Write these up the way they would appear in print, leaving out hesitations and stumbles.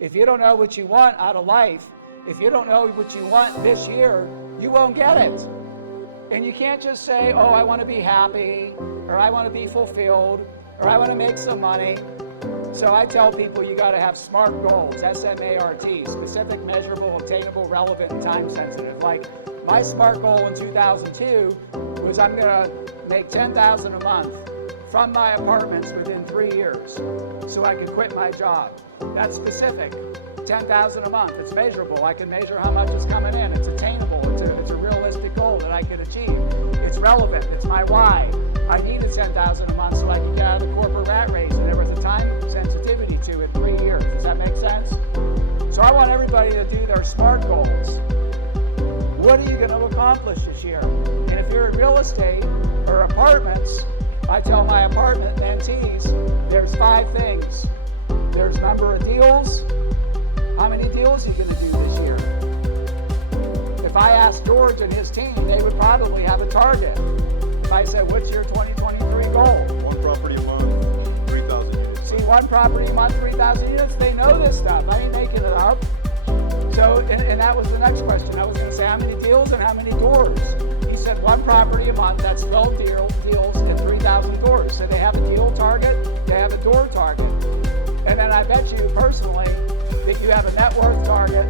If you don't know what you want out of life, if you don't know what you want this year, you won't get it. And you can't just say, oh, I want to be happy, or I want to be fulfilled, or I want to make some money. So I tell people you got to have SMART goals, S-M-A-R-T, specific, measurable, obtainable, relevant, and time sensitive. Like my SMART goal in 2002 was I'm going to make $10,000 a month from my apartments within 3 years so I can quit my job. That's specific. $10,000 a month. It's measurable. I can measure how much is coming in. It's attainable. It's a realistic goal that I can achieve. It's relevant. It's my why. I needed $10,000 a month so I could get out of the corporate rat race, and there was a time sensitivity to it, 3 years. Does that make sense? So I want everybody to do their SMART goals. What are you going to accomplish this year? And if you're in real estate or apartments, I tell my apartment mentees, there's 5 things. There's number of deals. How many deals are you going to do this year? If I asked George and his team, they would probably have a target. If I said, what's your 2023 goal? One property a month, 3,000 units. See, one property a month, 3,000 units. They know this stuff. I ain't making it up. So, and that was the next question. I was going to say, how many deals and how many doors? He said, one property a month, that's 12 deals and 3,000 doors. So they have a deal target, they have a door target. And then I bet you personally that you have a net worth target,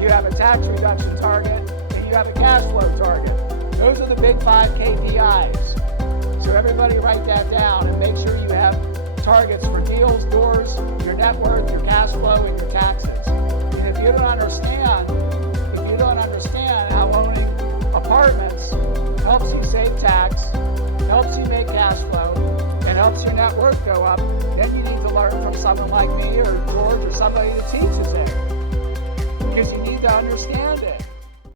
you have a tax reduction target, and you have a cash flow target. Those are the big 5 KPIs. So everybody write that down and make sure you have targets for deals, doors, your net worth, your cash flow, and your taxes. And if you don't understand how owning apartments helps you save tax, helps you make cash flow, and helps your net worth go up, then you need to learn from someone like me or George or somebody that teaches it. Because you need to understand it.